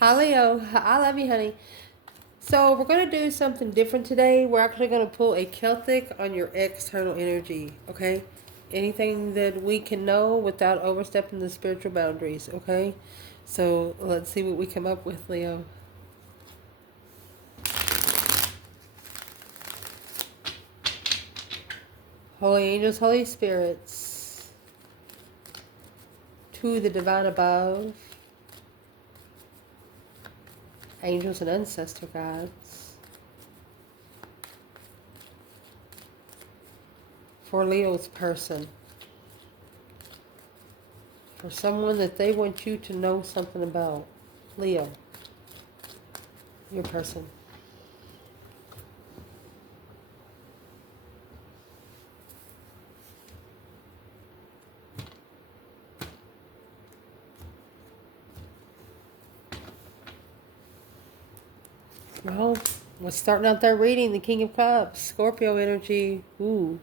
Hi, Leo. I love you, honey. So we're going to do something different today. We're actually going to pull a Celtic on your external energy, okay? Anything that we can know without overstepping the spiritual boundaries, okay? So let's see what we come up with, Leo. Holy angels, holy spirits, to the divine above, angels and ancestor gods, for Leo's person, for someone that they want you to know something about. Leo, your person. Well, we're starting out there reading the King of Cups, Scorpio energy. Ooh,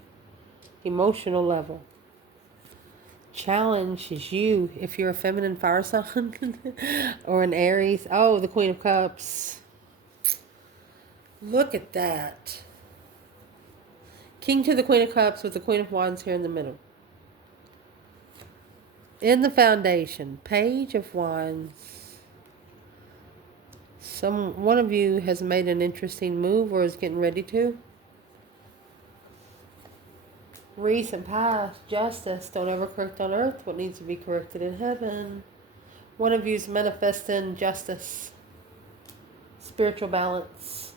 emotional level. Challenge is you if you're a feminine fire sign or an Aries. Oh, the Queen of Cups. Look at that. King to the Queen of Cups with the Queen of Wands here in the middle. In the foundation, Page of Wands. One of you has made an interesting move or is getting ready to. Recent past, justice. Don't ever correct on earth what needs to be corrected in heaven. One of you's manifesting justice, spiritual balance.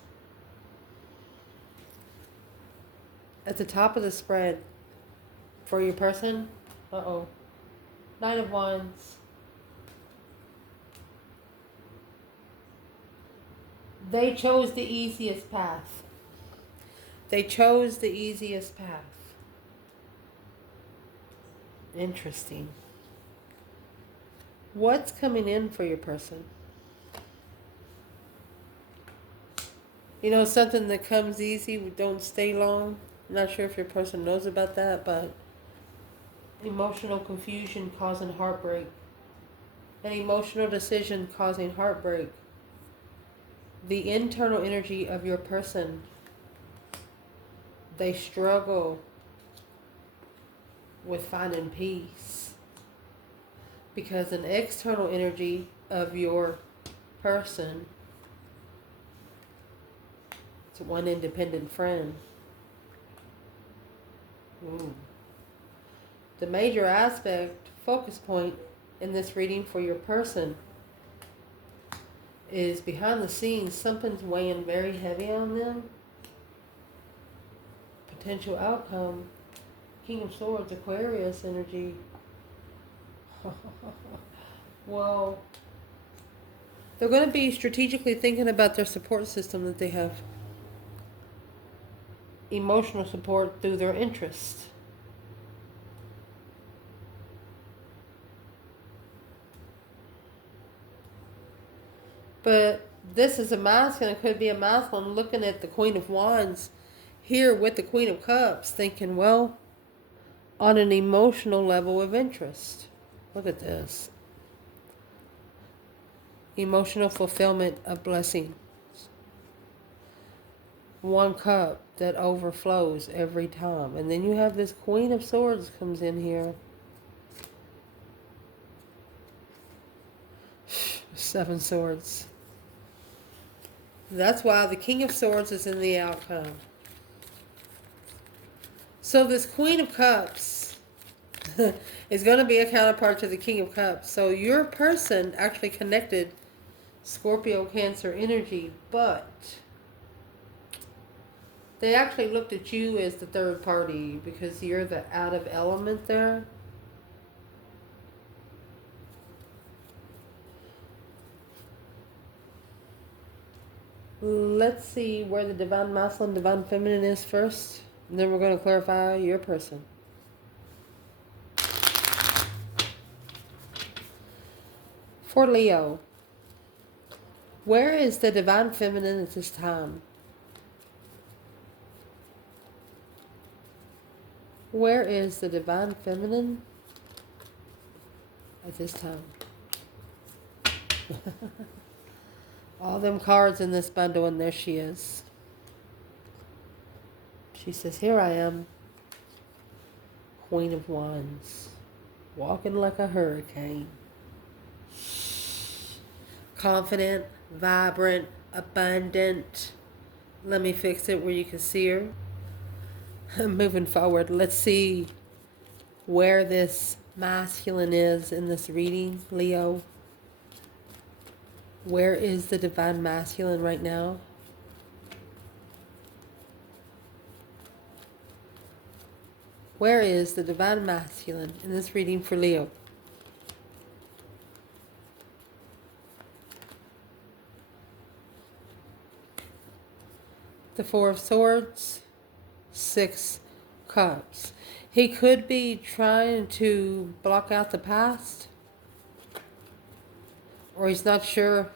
At the top of the spread for your person, Knight of Wands. They chose the easiest path. They chose the easiest path. Interesting. What's coming in for your person? You know, something that comes easy, don't stay long. I'm not sure if your person knows about that, but emotional confusion causing heartbreak. An emotional decision causing heartbreak. The internal energy of your person, they struggle with finding peace. Because an external energy of your person, it's one independent friend. Ooh. The major aspect, focus point in this reading for your person is behind the scenes, something's weighing very heavy on them. Potential outcome, King of Swords, Aquarius energy. Well, they're going to be strategically thinking about their support system that they have. Emotional support through their interest. But this is a masculine, it could be a masculine looking at the Queen of Wands here with the Queen of Cups, thinking, well, on an emotional level of interest. Look at this. Emotional fulfillment of blessing. One cup that overflows every time. And then you have this Queen of Swords comes in here. 7 swords. That's why the King of Swords is in the outcome. So this Queen of Cups is going to be a counterpart to the King of Cups. So your person actually connected Scorpio, Cancer energy, but they actually looked at you as the third party because you're the out of element there. Let's see where the divine masculine, divine feminine is first. And then we're going to clarify your person. For Leo, where is the divine feminine at this time? Where is the divine feminine at this time? All them cards in this bundle, and there she is. She says, here I am, Queen of Wands, walking like a hurricane. Confident, vibrant, abundant. Let me fix it where you can see her. Moving forward, let's see where this masculine is in this reading, Leo. Where is the divine masculine right now? Where is the divine masculine in this reading for Leo? The Four of Swords, Six Cups. He could be trying to block out the past, or he's not sure.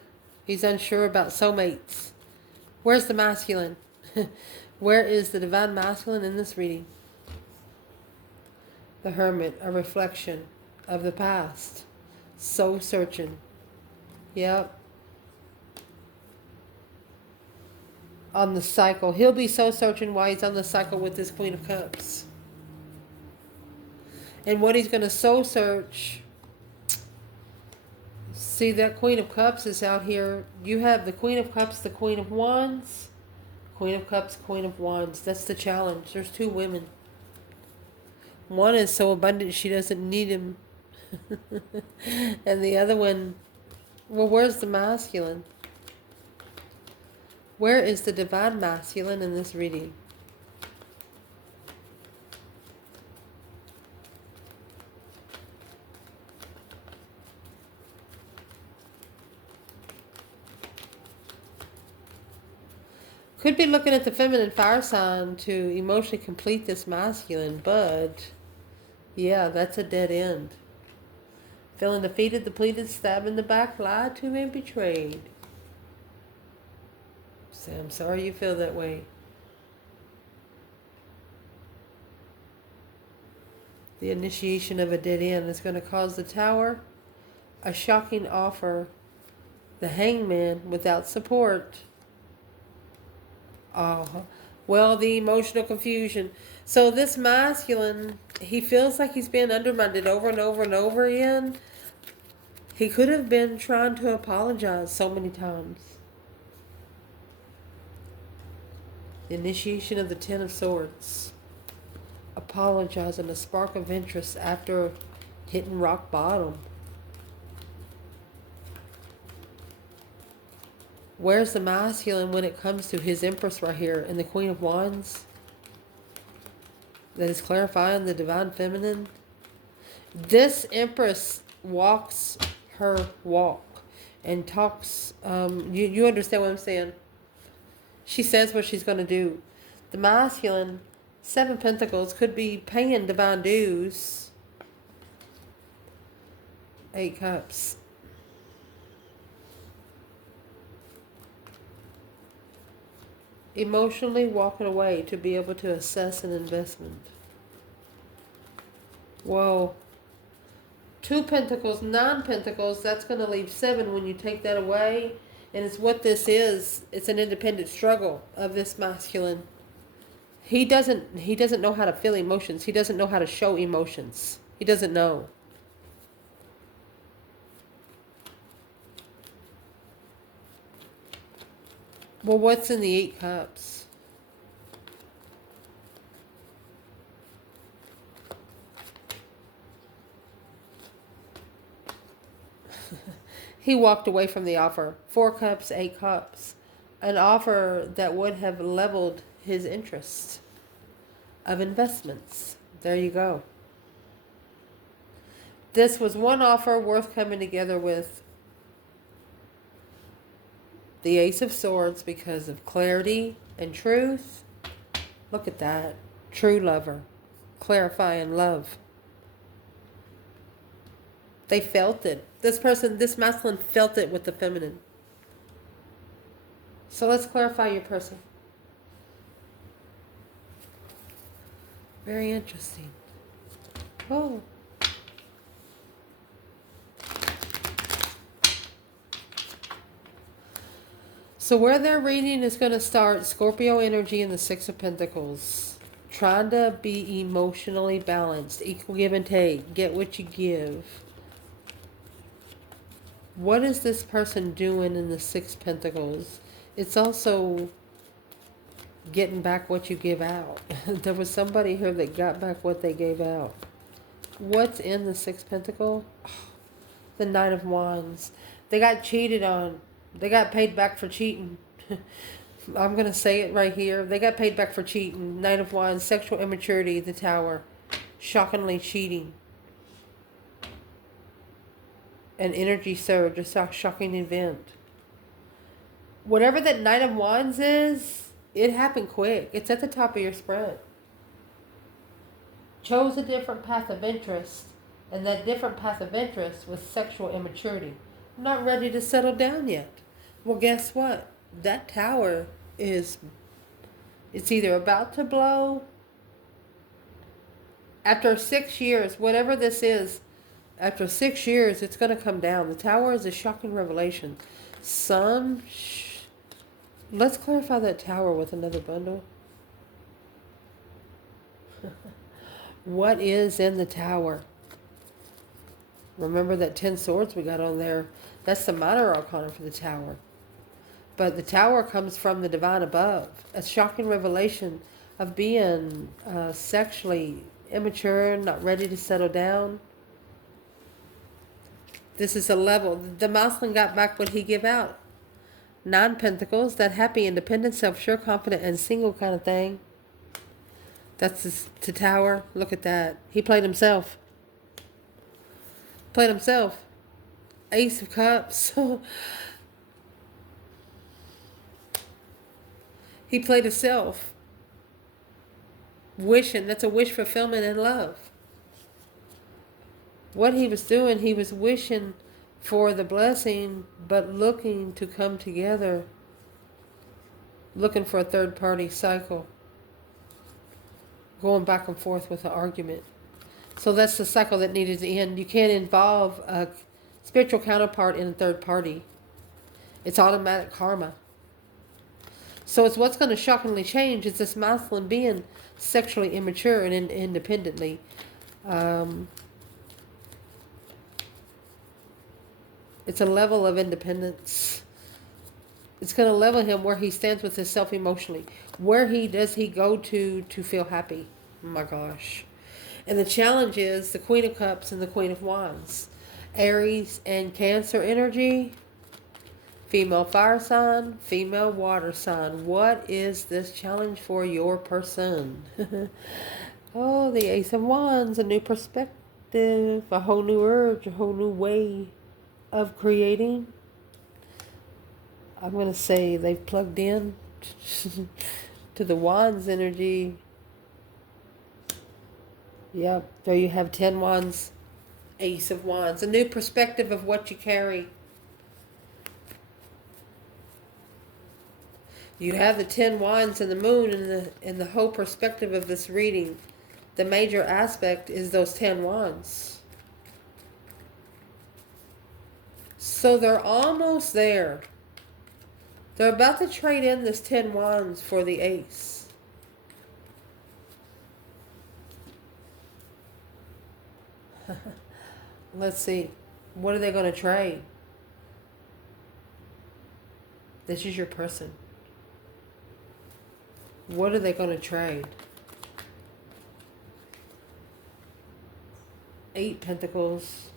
He's unsure about soulmates. Where's the masculine? Where is the divine masculine in this reading? The Hermit, a reflection of the past. Soul searching. Yep. On the cycle. He'll be soul searching while he's on the cycle with this Queen of Cups. And what he's going to soul search. See, that Queen of Cups is out here. You have the Queen of Cups, the Queen of Wands. Queen of Cups, Queen of Wands. That's the challenge. There's two women. One is so abundant she doesn't need him. And the other one, well, where's the masculine? Where is the divine masculine in this reading? Could be looking at the feminine fire sign to emotionally complete this masculine, but yeah, that's a dead end. Feeling defeated, depleted, stabbed in the back, lied to, and betrayed. Say, I'm sorry you feel that way. The initiation of a dead end is going to cause the Tower, a shocking offer, the Hangman without support. Oh, well, the emotional confusion. So this masculine, he feels like he's been undermined over and over and over again. He could have been trying to apologize so many times. The initiation of the Ten of Swords. Apologizing, a spark of interest after hitting rock bottom. Where's the masculine when it comes to his Empress right here and the Queen of Wands? That is clarifying the divine feminine. This Empress walks her walk and talks. You understand what I'm saying? She says what she's going to do. The masculine, Seven Pentacles, could be paying divine dues. Eight Cups. Emotionally walking away to be able to assess an investment. Whoa. Two Pentacles, Nine Pentacles, that's going to leave seven when you take that away. And it's what this is. It's an independent struggle of this masculine. He doesn't know how to feel emotions. He doesn't know how to show emotions. He doesn't know. Well, what's in the Eight Cups? He walked away from the offer. Four Cups, Eight Cups. An offer that would have leveled his interest of investments. There you go. This was one offer worth coming together with. The Ace of Swords because of clarity and truth. Look at that. True lover. Clarifying love. They felt it. This person, this masculine felt it with the feminine. So let's clarify your person. Very interesting. Oh. So where their reading is going to start, Scorpio energy in the Six of Pentacles. Trying to be emotionally balanced, equal give and take, get what you give. What is this person doing in the Six of Pentacles? It's also getting back what you give out. There was somebody here that got back what they gave out. What's in the Six of Pentacles? The Knight of Wands. They got cheated on. They got paid back for cheating. I'm going to say it right here. They got paid back for cheating. Knight of Wands, sexual immaturity, the Tower. Shockingly cheating. An energy surge, a shocking event. Whatever that Knight of Wands is, it happened quick. It's at the top of your spread. Chose a different path of interest. And that different path of interest was sexual immaturity. I'm not ready to settle down yet. Well, guess what? That Tower is, it's either about to blow. After 6 years, whatever this is, after 6 years, it's going to come down. The Tower is a shocking revelation. Let's clarify that Tower with another bundle. What is in the Tower? Remember that 10 swords we got on there? That's the minor arcana for the Tower. But the Tower comes from the divine above. A shocking revelation of being sexually immature, not ready to settle down. This is a level. The masculine got back what he gave out. 9 Pentacles, that happy, independent, self-sure, confident, and single kind of thing. That's the Tower. Look at that. He played himself. Played himself. Ace of Cups. He played himself. Wishing. That's a wish fulfillment in love. What he was doing, he was wishing for the blessing, but looking to come together. Looking for a third party cycle. Going back and forth with an argument. So that's the cycle that needed to end. You can't involve a spiritual counterpart in a third party. It's automatic karma. So it's what's going to shockingly change is this masculine being sexually immature and independently. It's a level of independence. It's going to level him where he stands with himself emotionally. Where does he go to feel happy? Oh my gosh. And the challenge is the Queen of Cups and the Queen of Wands. Aries and Cancer energy. Female fire sign, female water sign. What is this challenge for your person? Oh, the Ace of Wands, a new perspective, a whole new urge, a whole new way of creating. I'm going to say they've plugged in to the Wands energy. Yep, there you have 10 Wands, Ace of Wands. A new perspective of what you carry. You have the 10 Wands and the Moon in the whole perspective of this reading. The major aspect is those 10 Wands. So they're almost there. They're about to trade in this 10 Wands for the Ace. Let's see. What are they going to trade? This is your person. What are they going to trade? 8 Pentacles.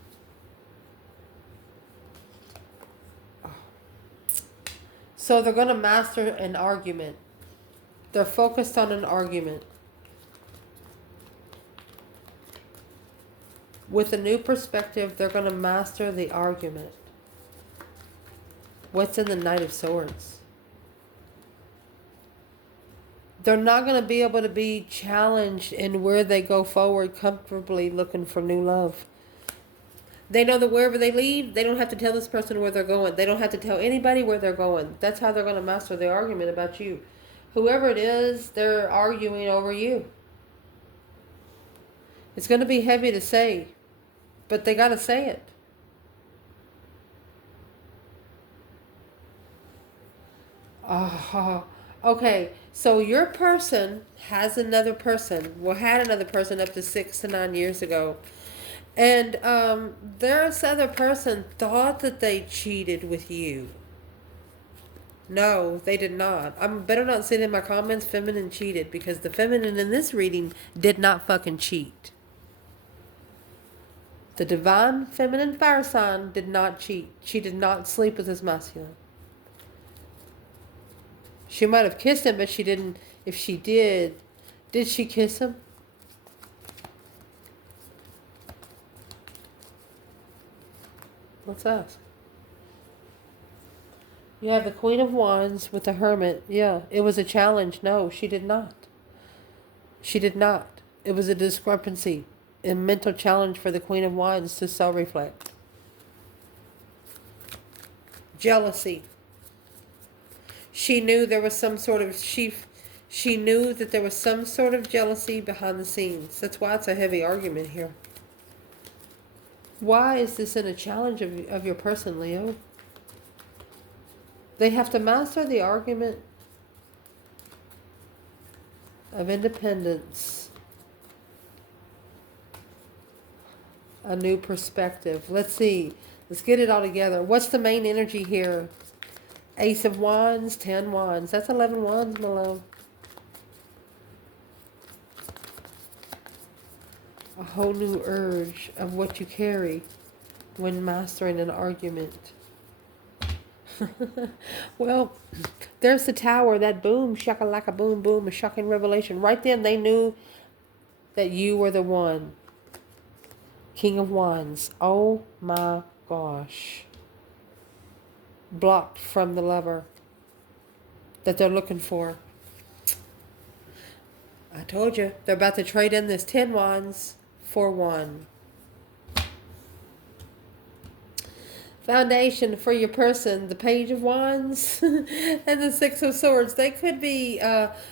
So they're going to master an argument. They're focused on an argument. With a new perspective, they're going to master the argument. What's in the Knight of Swords? They're not going to be able to be challenged in where they go forward comfortably looking for new love. They know that wherever they leave, they don't have to tell this person where they're going. They don't have to tell anybody where they're going. That's how they're going to master the argument about you. Whoever it is, they're arguing over you. It's going to be heavy to say, but they got to say it. Okay, so your person has another person, well, had another person up to 6 to 9 years ago. And this other person thought that they cheated with you. No, they did not. I'm better not say in my comments feminine cheated, because the feminine in this reading did not fucking cheat. The divine feminine fire sign did not cheat. She did not sleep with his masculine. She might have kissed him, but she didn't. If she did she kiss him? Let's ask. You have the Queen of Wands with the Hermit. Yeah, it was a challenge. No, she did not. She did not. It was a discrepancy, a mental challenge for the Queen of Wands to self-reflect. Jealousy. She knew there was some sort of she knew that there was some sort of jealousy behind the scenes. That's why it's a heavy argument here. Why is this in a challenge of your person, Leo? They have to master the argument of independence. A new perspective. Let's see. Let's get it all together. What's the main energy here? Ace of Wands, 10 Wands. That's 11 Wands, my love. A whole new urge of what you carry when mastering an argument. Well, there's the tower, that boom, shakalaka boom, boom, a shocking revelation. Right then they knew that you were the one. King of Wands. Oh my gosh. Blocked from the lover that they're looking for. I told you, they're about to trade in this 10 Wands for 1. Foundation for your person, the Page of Wands and the Six of Swords. They could be,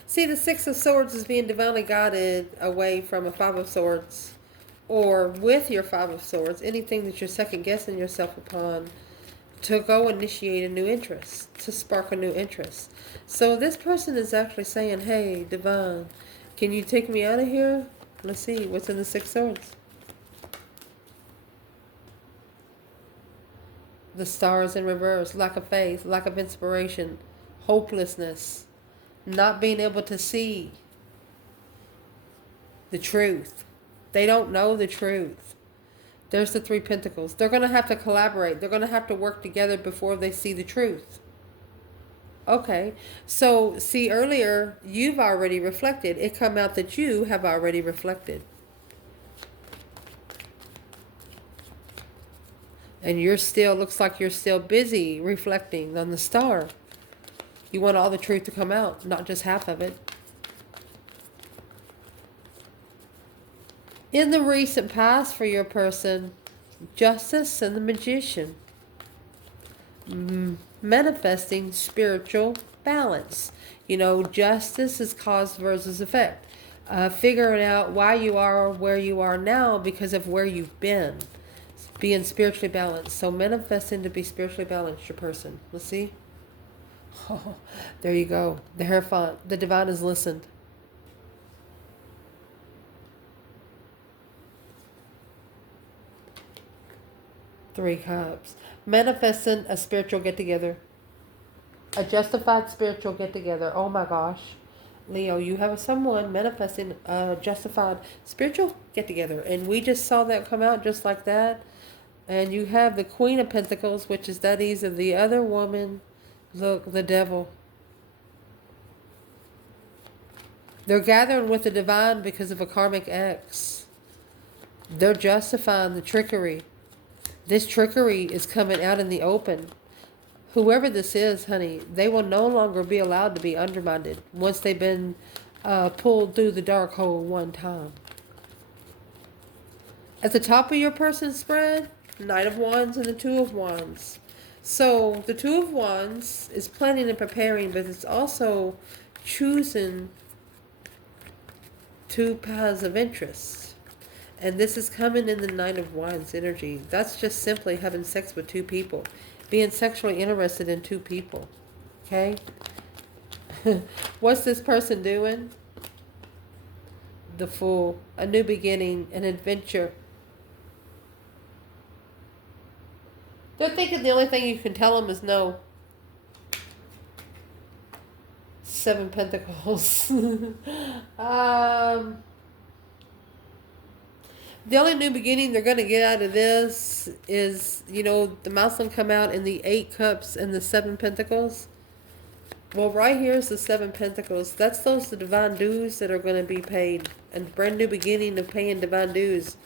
see, the Six of Swords is being divinely guided away from a Five of Swords, or with your Five of Swords, anything that you're second guessing yourself upon, to go initiate a new interest, to spark a new interest. So this person is actually saying, hey, divine, can you take me out of here? Let's see, what's in the Six Swords? The stars in reverse, lack of faith, lack of inspiration, hopelessness, not being able to see the truth. They don't know the truth. There's the Three Pentacles. They're going to have to collaborate. They're going to have to work together before they see the truth. Okay, so see, earlier you've already reflected. It come out that you have already reflected. And you're still, looks like you're still busy reflecting on the star. You want all the truth to come out, not just half of it. In the recent past for your person, Justice and the Magician. Manifesting spiritual balance. You know, justice is cause versus effect. Figuring out why you are where you are now because of where you've been. Being spiritually balanced. So manifesting to be spiritually balanced, your person. Let's see. Oh, there you go. The Hierophant. The divine has listened. Three Cups. Manifesting a spiritual get-together. A justified spiritual get-together. Oh my gosh. Leo, you have someone manifesting a justified spiritual get-together. And we just saw that come out just like that. And you have the Queen of Pentacles, which is that ease of the other woman. Look, the Devil. They're gathering with the divine because of a karmic ex. They're justifying the trickery. This trickery is coming out in the open. Whoever this is, honey, they will no longer be allowed to be undermined once they've been pulled through the dark hole one time. At the top of your person's spread, Knight of Wands and the Two of Wands. So the Two of Wands is planning and preparing, but it's also choosing two paths of interest. And this is coming in the Knight of Wands energy. That's just simply having sex with two people. Being sexually interested in two people. Okay? What's this person doing? The Fool. A new beginning, an adventure. They're thinking the only thing you can tell them is no. 7 Pentacles. The only new beginning they're going to get out of this is, the Muslim come out in the 8 Cups and the 7 Pentacles. Well, right here is the 7 Pentacles. That's the divine dues that are going to be paid. A brand new beginning of paying divine dues.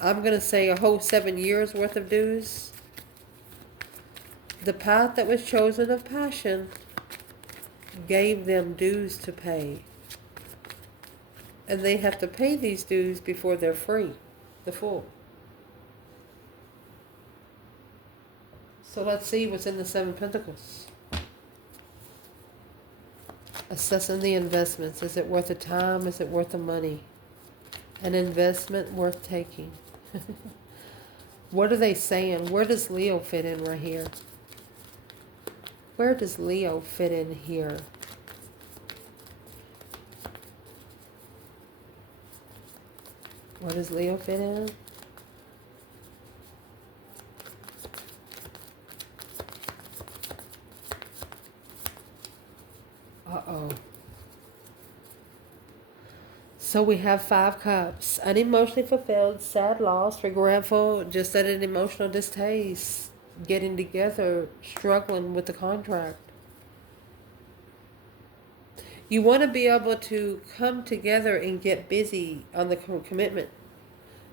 I'm going to say a whole 7 years worth of dues. The path that was chosen of passion gave them dues to pay. And they have to pay these dues before they're free. The Fool. So let's see what's in the 7 Pentacles. Assessing the investments. Is it worth the time? Is it worth the money? An investment worth taking. What are they saying? Where does Leo fit in right here? Where does Leo fit in here? Where does Leo fit in? Uh-oh. So we have 5 Cups. Unemotionally fulfilled, sad loss, regretful, just at an emotional distaste. Getting together, struggling with the contract. You want to be able to come together and get busy on the commitment.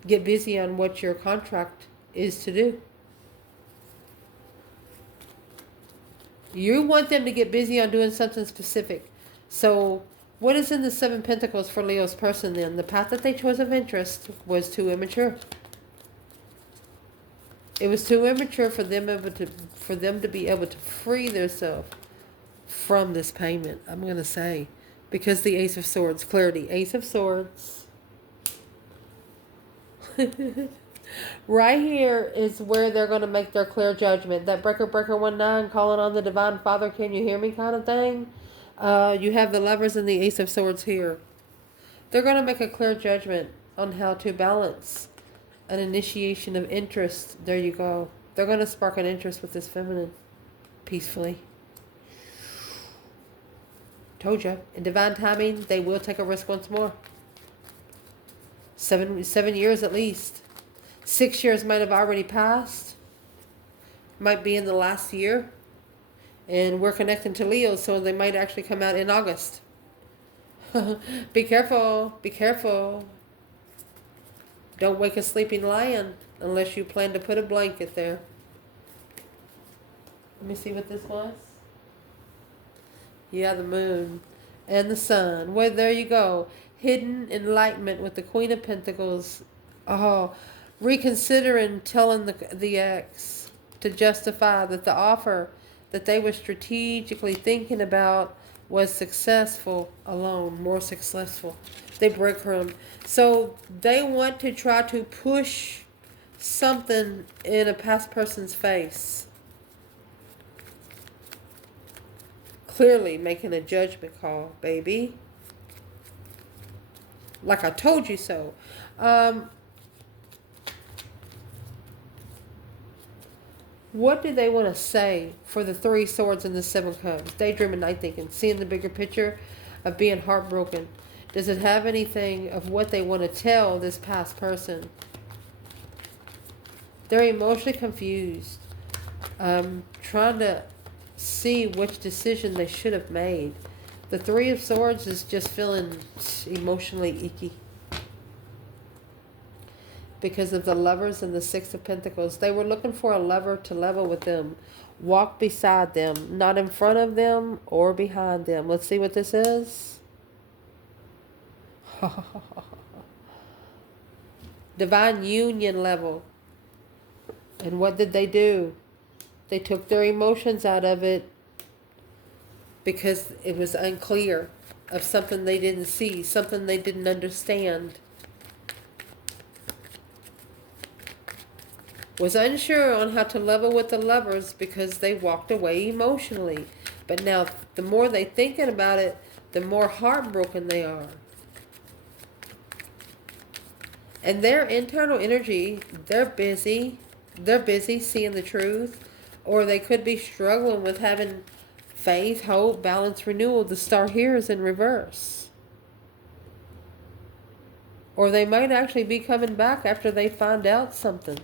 Get busy on what your contract is to do. You want them to get busy on doing something specific. So what is in the 7 Pentacles for Leo's person then? The path that they chose of interest was too immature. It was too immature for them to be able to free themselves from this payment, I'm going to say. Because the Ace of Swords, clarity. Ace of Swords. Right here is where they're going to make their clear judgment. That breaker 19 calling on the Divine Father, can you hear me kind of thing. You have the Lovers and the Ace of Swords here. They're going to make a clear judgment on how to balance an initiation of interest. There you go. They're going to spark an interest with this feminine peacefully. Told you. In divine timing, they will take a risk once more. 7 years at least. 6 years might have already passed. Might be in the last year. And we're connecting to Leo, so they might actually come out in August. Be careful. Be careful. Don't wake a sleeping lion unless you plan to put a blanket there. Let me see what this was. Yeah, the moon and the sun. Well, there you go. Hidden enlightenment with the Queen of Pentacles. Oh, reconsidering telling the ex to justify that the offer that they were strategically thinking about was successful alone, more successful. They break him. So they want to try to push something in a past person's face. Clearly making a judgment call, baby. Like I told you so. What do they want to say for the 3 Swords and the 7 Cups? Daydreaming, night thinking, seeing the bigger picture of being heartbroken. Does it have anything of what they want to tell this past person? They're emotionally confused. Trying to see which decision they should have made. The 3 of Swords is just feeling emotionally icky. Because of the Lovers and the 6 of Pentacles. They were looking for a lover to level with them. Walk beside them. Not in front of them or behind them. Let's see what this is. Divine union level. And what did they do? They took their emotions out of it because it was unclear of something they didn't see, something they didn't understand. Was unsure on how to level with the Lovers because they walked away emotionally. But now, the more they thinking about it, the more heartbroken they are. And their internal energy, they're busy. They're busy seeing the truth. Or they could be struggling with having faith, hope, balance, renewal. The star here is in reverse. Or they might actually be coming back after they find out something.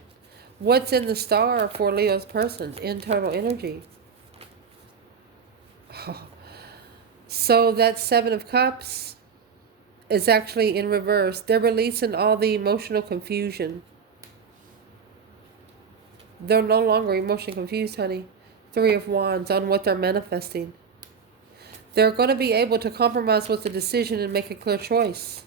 What's in the star for Leo's person? Internal energy. Oh. So that Seven of Cups is actually in reverse. They're releasing all the emotional confusion. They're no longer emotionally confused, honey. Three of Wands on what they're manifesting. They're going to be able to compromise with the decision and make a clear choice.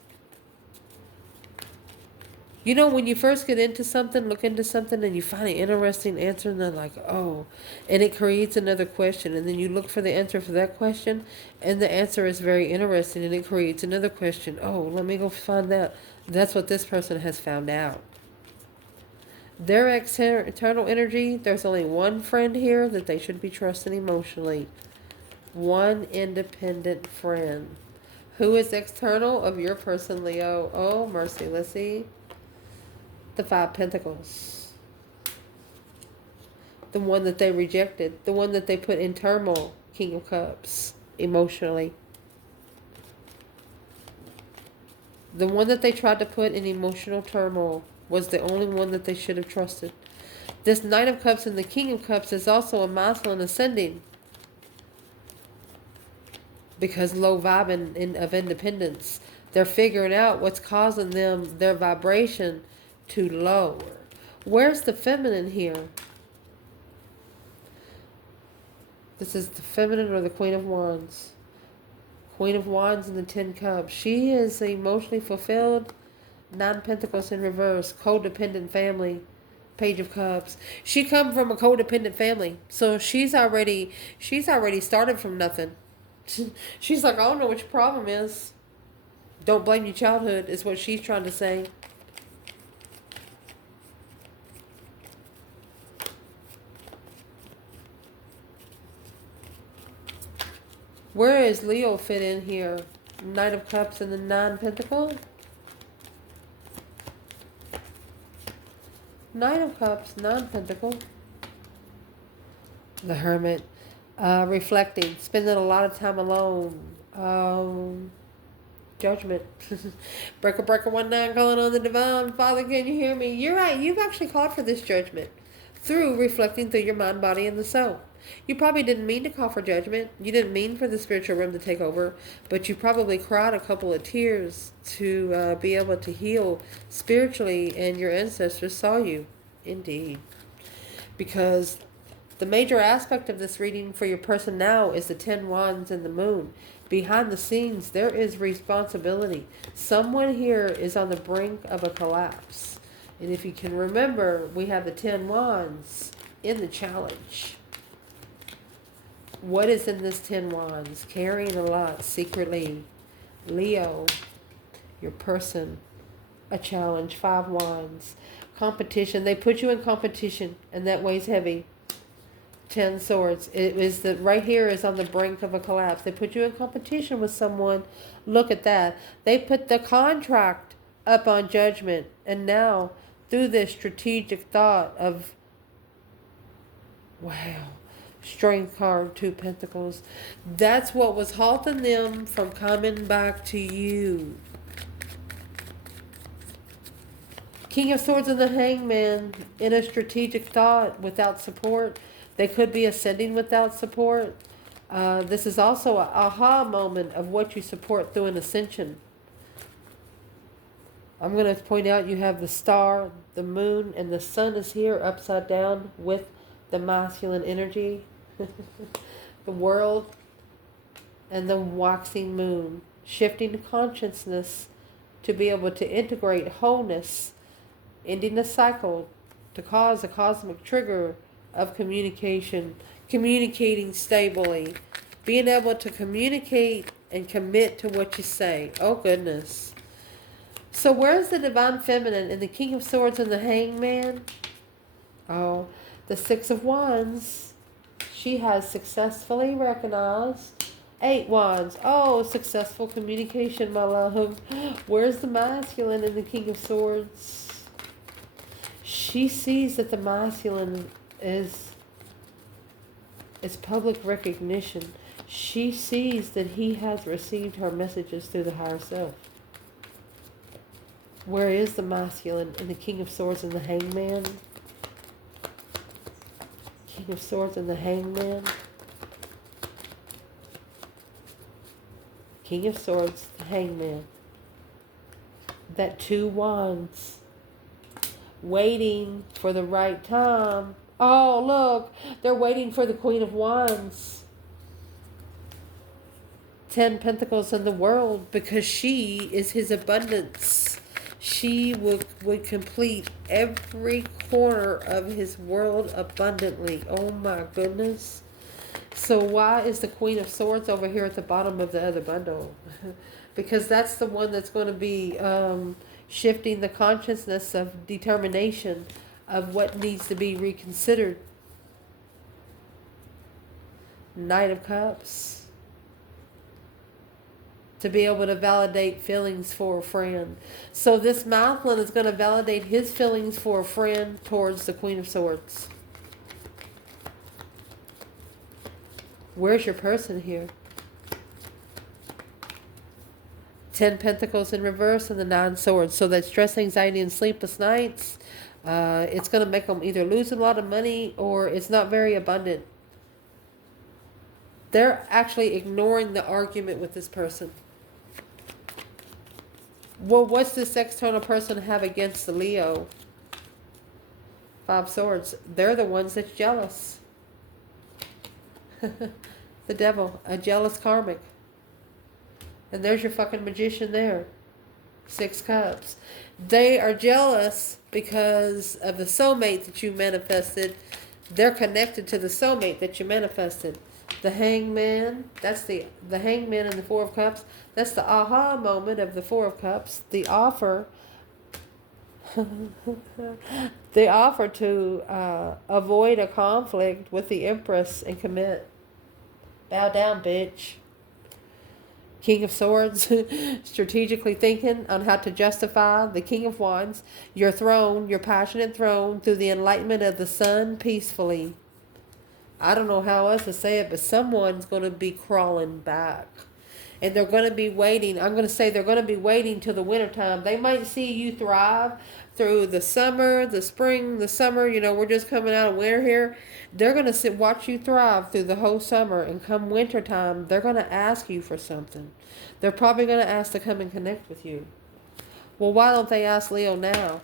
You know, when you first get into something, look into something, and you find an interesting answer, and then like, oh, and it creates another question, and then you look for the answer for that question, and the answer is very interesting, and it creates another question. Oh, let me go find that. That's what this person has found out. Their external energy, there's only one friend here that they should be trusting emotionally. One independent friend. Who is external of your person, Leo? Oh, mercy. Let's see. The Five Pentacles. The one that they rejected. The one that they put in turmoil. King of Cups. Emotionally. The one that they tried to put in emotional turmoil was the only one that they should have trusted. This Knight of Cups and the King of Cups is also a masculine ascending. Because low vibing of independence. They're figuring out what's causing them, their vibration to lower. Where's the feminine here? This is the feminine or the Queen of Wands. Queen of Wands and the Ten Cups. She is emotionally fulfilled. Nine Pentacles in reverse. Codependent family. Page of Cups. She come from a codependent family. So she's already started from nothing. She's like, I don't know what your problem is. Don't blame your childhood is what she's trying to say. Where is Leo fit in here? Knight of Cups and the Nine Pentacles? Knight of Cups, Nine Pentacles. The Hermit. Reflecting. Spending a lot of time alone. Judgment. Breaker 19 calling on the divine. Father, can you hear me? You're right. You've actually called for this judgment. Through reflecting through your mind, body, and the soul. You probably didn't mean to call for judgment. You didn't mean for the spiritual realm to take over. But you probably cried a couple of tears to be able to heal spiritually. And your ancestors saw you. Indeed. Because the major aspect of this reading for your person now is the 10 Wands and the Moon. Behind the scenes, there is responsibility. Someone here is on the brink of a collapse. And if you can remember, we have the 10 Wands in the challenge. What is in this 10 Wands? Carrying a lot secretly. Leo, your person, a challenge. 5 Wands. Competition. They put you in competition, and that weighs heavy. 10 Swords. It is the right here is on the brink of a collapse. They put you in competition with someone. Look at that. They put the contract up on judgment. And now, through this strategic thought of, wow, Strength card, 2 Pentacles. That's what was halting them from coming back to you. King of Swords and the Hangman in a strategic thought without support. They could be ascending without support. This is also an aha moment of what you support through an ascension. I'm going to point out you have the star, the moon, and the sun is here upside down with the masculine energy. The world and the waxing moon. Shifting consciousness to be able to integrate wholeness. Ending a cycle to cause a cosmic trigger of communication, communicating stably, being able to communicate and commit to what you say. Oh goodness. So where's the divine feminine in the King of Swords and the Hangman? Oh, the 6 of Wands. She has successfully recognized 8 wands. Oh, successful communication, my love. Where's the masculine in the King of Swords? She sees that the masculine is public recognition. She sees that he has received her messages through the higher self. Where is the masculine in the King of Swords and the Hangman? King of Swords and the Hangman. King of Swords, the Hangman. That 2 wands. Waiting for the right time. Oh, look. They're waiting for the Queen of Wands. 10 pentacles in the world, because she is his abundance. She would complete every corner of his world abundantly. Oh my goodness. So why is the Queen of Swords over here at the bottom of the other bundle? Because that's the one that's going to be shifting the consciousness of determination of what needs to be reconsidered. Knight of Cups. To be able to validate feelings for a friend. So this masculine is going to validate his feelings for a friend towards the Queen of Swords. Where's your person here? 10 pentacles in reverse and the 9 swords. So that stress, anxiety, and sleepless nights, it's going to make them either lose a lot of money or it's not very abundant. They're actually ignoring the argument with this person. Well, what's this external person have against the Leo? 5 swords. They're the ones that's jealous. The devil, a jealous karmic. And there's your fucking magician there. 6 cups. They are jealous because of the soulmate that you manifested. They're connected to the soulmate that you manifested. The Hangman, that's the Hangman and the 4 of Cups. That's the aha moment of the 4 of Cups. The offer, the offer to avoid a conflict with the Empress and commit. Bow down, bitch. King of Swords, strategically thinking on how to justify the King of Wands, your throne, your passionate throne, through the enlightenment of the sun peacefully. I don't know how else to say it, but someone's going to be crawling back. And they're going to be waiting. I'm going to say they're going to be waiting till the wintertime. They might see you thrive through the summer, the spring, the summer. You know, we're just coming out of winter here. They're going to watch you thrive through the whole summer. And come wintertime, they're going to ask you for something. They're probably going to ask to come and connect with you. Well, why don't they ask Leo now?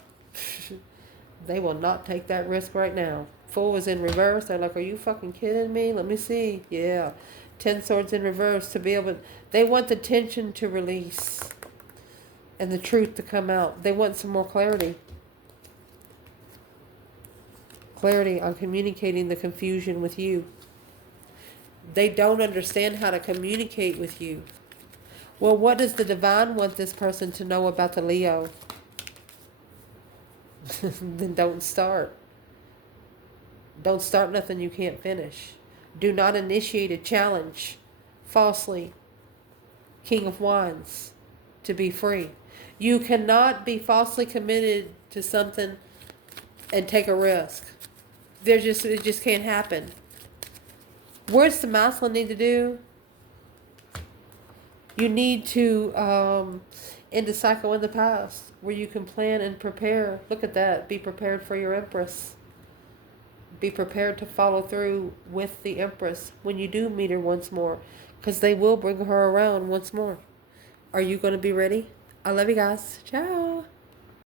They will not take that risk right now. Fool is in reverse. They're like, are you fucking kidding me? Let me see. Yeah. 10 swords in reverse to be able... They want the tension to release. And the truth to come out. They want some more clarity. Clarity on communicating the confusion with you. They don't understand how to communicate with you. Well, what does the divine want this person to know about the Leo? Then don't start. Don't start nothing you can't finish. Do not initiate a challenge falsely. King of Wands, to be free. You cannot be falsely committed to something and take a risk. It just can't happen. What's the masculine need to do? You need to end the cycle in the past where you can plan and prepare. Look at that. Be prepared for your Empress. Be prepared to follow through with the Empress when you do meet her once more, because they will bring her around once more. Are you going to be ready? I love you guys. Ciao.